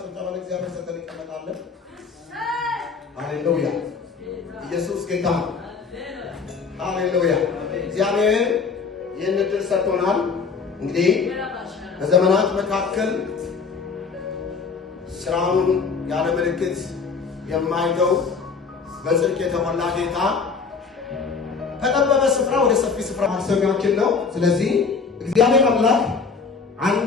ጭብጨባ ለእግዚአብሔር ሰጥተን እንቀመጣለን። ሃሌሉያ! ኢየሱስ ጌታ ነው። ሃሌሉያ! እግዚአብሔር ይህን ዕድል ሰጥቶናል። እንግዲህ በዘመናት መካከል ስራውን ያለ ምልክት የማይተው በጽድቅ የተሞላ ጌታ ከጠበበ ስፍራ ወደ ሰፊ ስፍራ ማሰቢያችን ነው። ስለዚህ እግዚአብሔር አምላክ አንድ